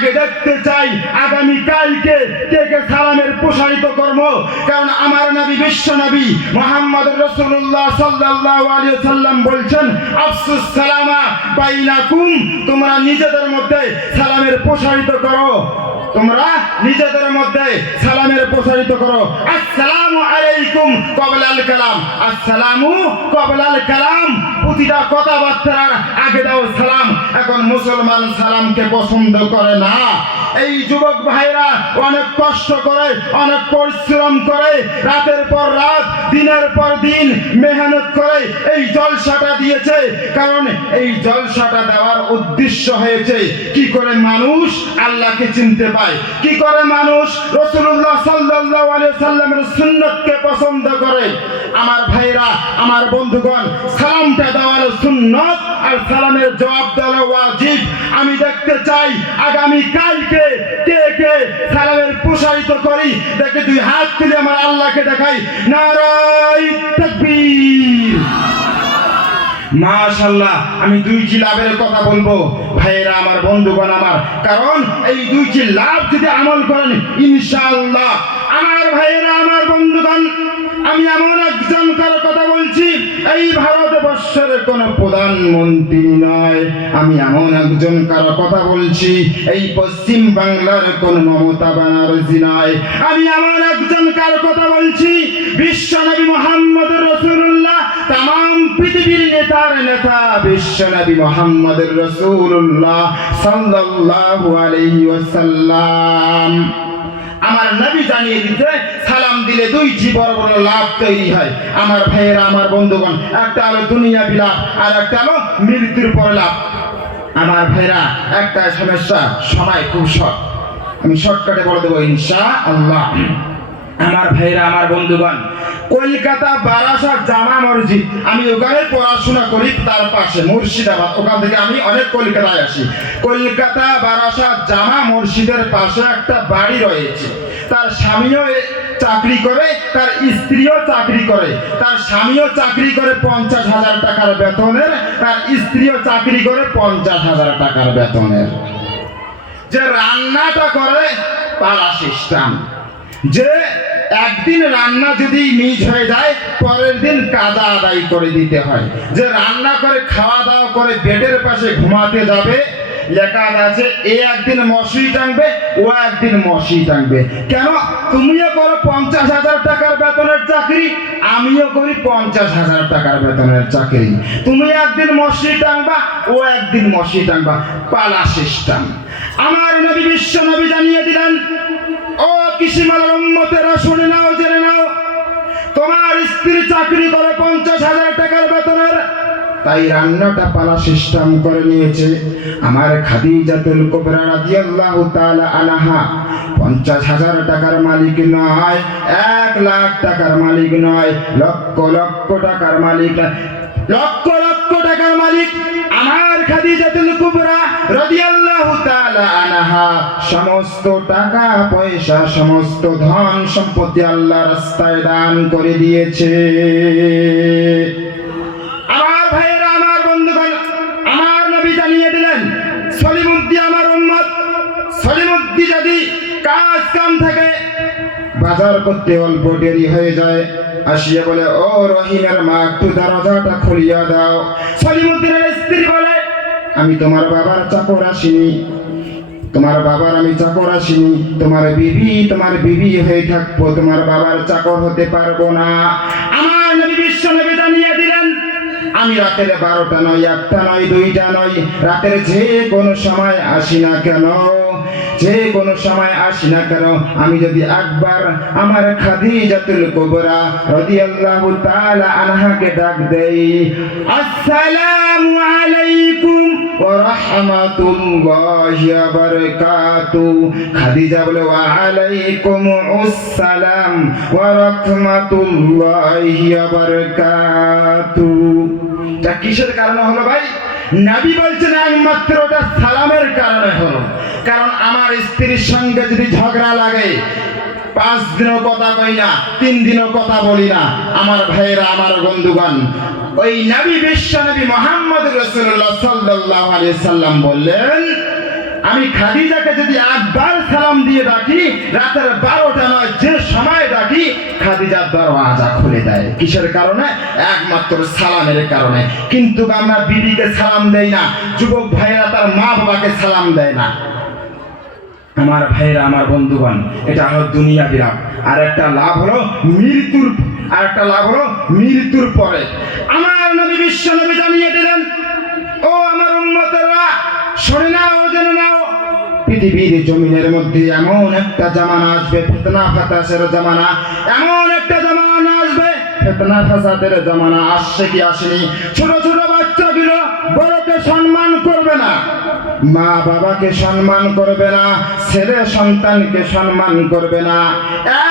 আগে দেখতে চাই আগামী কালকে কে কে সালামের প্রসারিত কর্ম। কারণ আমার নবী বিশ্ব নবী মুহাম্মদ রাসূলুল্লাহ সাল্লাল্লাহু আলাইহি ওয়াসাল্লাম বলছেন, আফসুস সালামা বাইনাকুম, তোমরা নিজেদের মধ্যে সালামের প্রসারিত করো, তোমরা নিজেদের মধ্যে সালামের প্রসারিত করো। আসসালামু আলাইকুম ক্বাবলাল কালাম, আসসালামু ক্বাবলাল কালাম, প্রতিটা কথাবার্তার আগে দাও সালাম। এখন মুসলমান সালামকে পছন্দ করে না। এই যুবক ভাইরা অনেক কষ্ট করে, অনেক পরিশ্রম করে, রাতের পর রাত, দিনের পর দিন মেহনত করে এই জলসাটা দিয়েছে। কারণ এই জলসাটা দেওয়ার উদ্দেশ্য হয়েছে কি করে মানুষ আল্লাহকে চিনতে পায়, কি করে মানুষ রাসূলুল্লাহ সাল্লাল্লাহু আলাইহি ওয়াসাল্লামের সুন্নতকে পছন্দ করে। আমার ভাইরা, আমার বন্ধুগণ, সালামটা দেওয়া হলো সুন্নত আর সালামের জবাব দেওয়া ওয়াজিব। আমি দেখতে চাই আগামী কালকে কে কে সালামের প্রসারিত করি। দেখে দুই হাত তুলে আমার আল্লাহকে দেখাই, নারায়ে তাকবীর। মাশাআল্লাহ। আমি দুইটি লাভের কথা বলবো ভাইয়েরা, আমার বন্ধুগণ আমার, কারণ এই দুইটি লাভ যদি আমল করেন ইনশাআল্লাহ। আমার ভাইয়েরা, আমার বন্ধুগণ, আমি এমন একজন কারো কথা বলছি, এই ভারতবর্ষের কোন প্রধানমন্ত্রী নয়। আমি এমন একজন কারো কথা বলছি, এই পশ্চিম বাংলার কোন মমতা ব্যানার্জি নয়। আমি এমন একজন কারো কথা বলছি, বিশ্ব নবী মুহাম্মদ রাসূলুল্লাহ, तमाम পৃথিবীর নেতার নেতা বিশ্ব নবী মুহাম্মদ রাসূলুল্লাহ সাল্লাল্লাহু আলাইহি ওয়াসাল্লাম। আমার নবী জানিয়ে দিতে সালাম দিলে দুইটি বড় বড় লাভ তৈরি হয়। আমার ভাইয়েরা, আমার বন্ধুগণ, একটা হলো দুনিয়াবি লাভ আর একটা হলো মৃত্যুর পর লাভ। আমার ভাইয়েরা, একটা সমস্যা, সময় খুব শর্ট, আমি শর্টকাটে বলে দেবো ইনশাআল্লাহ। আমার ভাইয়েরা, আমার বন্ধুগণ, কলকাতা বারাসাত জামা মসজিদ, আমি ওখানে পড়াশোনা করি, তার পাশে মুর্শিদাবাদ, ওখান থেকে আমি অনেক কলকাতায় আসি। কলকাতা বারাসাত জামা মসজিদের পাশে একটা বাড়ি রয়েছে। তার স্বামীও চাকরি করে, তার স্ত্রীও চাকরি করে। তার স্বামীও চাকরি করে 50,000 টাকার বেতনের, তার স্ত্রীও চাকরি করে 50,000 টাকার বেতনের। যে রান্নাটা করে পালা সিস্টেম, যে একদিন রান্না যদি মিস হয়ে যায় পরের দিন কাদা আদায় করে দিতে হয়। যে রান্না করে খাওয়া দাওয়া করে বেডের পাশে ঘুমাতে যাবে, লেখা আছে এ একদিন মশারি টাঙবে, ও একদিন মশারি টাঙবে। কেন? তুমিও করো 50,000 টাকার বেতনের চাকরি, আমিও করি 50,000 টাকার বেতনের চাকরি। তুমি একদিন মশারি টাঙবা, ও একদিন মশারি টাঙবা, পালা সিস্টেম। আমার নবী বিশ্ব নবী জানিয়ে দিলেন, ও কিসিমালার উম্মতেরা শুনে নাও, জেনে নাও, তোমার স্ত্রী চাকরি করে 50,000 টাকার বেতনের, তাই রান্নাটা পালা সিস্টেম করে নিয়েছে। আমার খাদিজাতুল কুবরা রাদিয়াল্লাহু তাআলা আনহা 50,000 টাকার মালিক নয়, 1 লাখ টাকার মালিক নয়, লক্ষ লক্ষ টাকার মালিক, লক্ষ লক্ষ টাকার মালিক। আমার খাদিজাতুল কুবরা রাদিয়াল্লাহু তাআলা আনহা সমস্ত টাকা পয়সা, সমস্ত ধন সম্পত্তি আল্লাহর রাস্তায় দান করে দিয়েছে। আমার ভাইয়েরা, আমার বন্ধুগণ, আমার নবী জানিয়ে দিলেন, সলিমুদ্দি আমার উম্মত, সলিমুদ্দি যদি কাজ কাম থাকে, বাজার করতে অল্প দেরি হয়ে যায়, আসিয়া বলে, ও রহিমের মা, একটু দরজাটা খুলিয়া দাও। সলিমুদ্দিনের স্ত্রী বলে, আমি তোমার বাবার চাকর আসিনি, তোমার বাবার আমি চাকর আসিনি, তোমার বিবি হয়ে থাকবো, তোমার বাবার চাকর হতে পারবো না। আমার নবী বিশ্ব নবী জানিয়ে দিলেন, আমি রাতের 12টা নয়, 1টা নয়, 2টা নয়, রাতের যে কোনো সময় আসি না কেন, যে কোনো সময় আসি না কেন, আমি যদি একবার আমার খাদিজাতুল কুবরা রাদিয়াল্লাহু তাআলা আনহাকে ডাক দেই, আসসালামু আলাইকুম ওয়া রাহমাতুল্লাহি ওয়া বারাকাতুহু, খাদিজা বলে, ওয়া আলাইকুম আসসালাম ওয়া রাহমাতুল্লাহি ওয়া বারাকাতুহু। এটা কিসের কারণে হলো ভাই? নবী বলছেন একমাত্র ওটা সালামের কারণে হলো। কারণ আমার স্ত্রীর সঙ্গে যদি ঝগড়া লাগে, 5 দিনও কথা কই না, 3 দিনও কথা বলি না, আমার ভাইয়েরা, আমার বন্ধুগণ, ওই নবী বিশ্ব নবী মুহাম্মদ রাসূলুল্লাহ সাল্লাল্লাহু আলাইহি সাল্লাম বললেন, আমি খাদিজাকে যদি একবার সালাম দিয়ে ডাকি, রাতের 12টা নয়, যে সময় ডাকি খাদিজার দরওয়াজা খুলে দেয়। কিসের কারণে? একমাত্র সালামের কারণে। কিন্তু আমরা বিবিকে সালাম দেই না, যুবক ভাইরা তার মা বাবাকে সালাম দেয় না। আমার ভাইরা, আমার বন্ধুগণ, এটা হলো দুনিয়াবি লাভ। আর একটা লাভ হলো মৃত্যুর পরে। আমার নবী, বিশ্ব নবী জানিয়ে দিলেন, ও আমার উম্মতেরা, শুনে নাও, জেনে নাও, পৃথিবীর জমিনের মধ্যে এমন একটা জামানা আসবে, ফিতনা ফাসাদের জামানা, এমন একটা জামানা আসবে, ফিতনা ফাসাদের জামানা। আসছে কি আসেনি? ছোট ছোট বাচ্চাগুলো বড়কে সম্মান করবে না, মা বাবাকে সম্মান করবে না, ছেলে সন্তানকে সম্মান করবে না,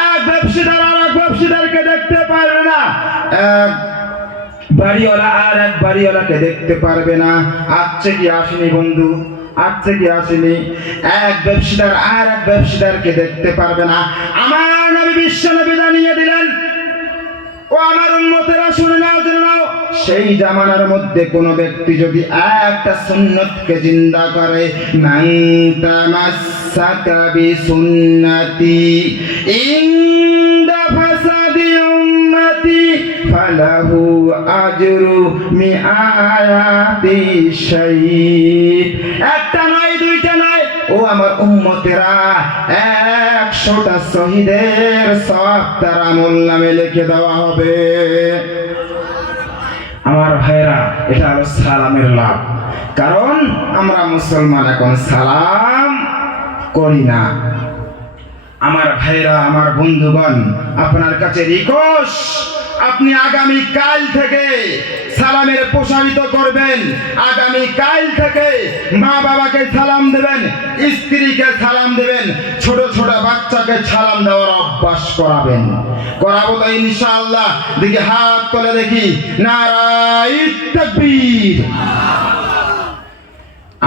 এক ব্যবসাদার আর এক ব্যবসাদারকে দেখতে পারবে না, এক বাড়িওয়ালা আর এক বাড়িওয়ালাকে দেখতে পারবে না। আসছে কি আসেনি বন্ধু? আসছে কি আসেনি? এক ব্যবসাদার আর এক ব্যবসাদারকে দেখতে পারবে না। আমার নবী, বিশ্ব নবী জানিয়ে দিলেন, ও আমার উম্মতেরা, শুনে নাও, জেনে নাও, সেই জামানার মধ্যে কোন ব্যক্তি যদি একটা সুন্নতকে জিন্দা করে, মান তামাসসাকা বিসুন্নতি ইনদা ফাসাদি উম্মতি ফালাহু আজরু মিআয়াতি শাহীদ। একটা নয়, দুইটা নয়, ও আমার উম্মতেরা, 100টা শহীদের সওয়াব তার আমলনামে লিখে দেওয়া হবে। আমার ভাইরা, এটা হলো সালামের লাভ। কারণ আমরা মুসলমান এখন সালাম করি না। আমার ভাইরা, আমার বন্ধুগণ, আপনার কাছে রিকোয়েস্ট, আপনি আগামী কাল থেকে সালামের প্রসারিত করবেন। আগামী কাল থেকে মা বাবাকে সালাম দেবেন, স্ত্রীকে সালাম দেবেন, ছোট ছোট বাচ্চাকে সালাম দেওয়ার অভ্যাস করাবেন। করাবো তো ইনশাআল্লাহ। দেখি হাত তুলে দেখি, নারায়ে তাকবীর।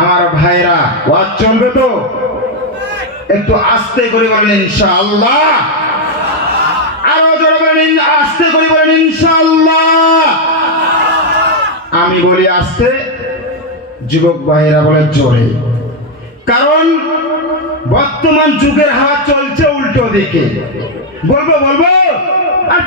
আমার ভাইরা, ওয়াজ চলবে তো? একটু আস্তে করে বলেন ইনশাআল্লাহ। আরো জোরে বলেন, আস্তে করে বলেন ইনশাআল্লাহ। আমি বলি আস্তে, যুবক ভাইরা বলে জোরে। কারণ বর্তমান যুগের হাওয়া চলছে উল্টো দিকে। বলবো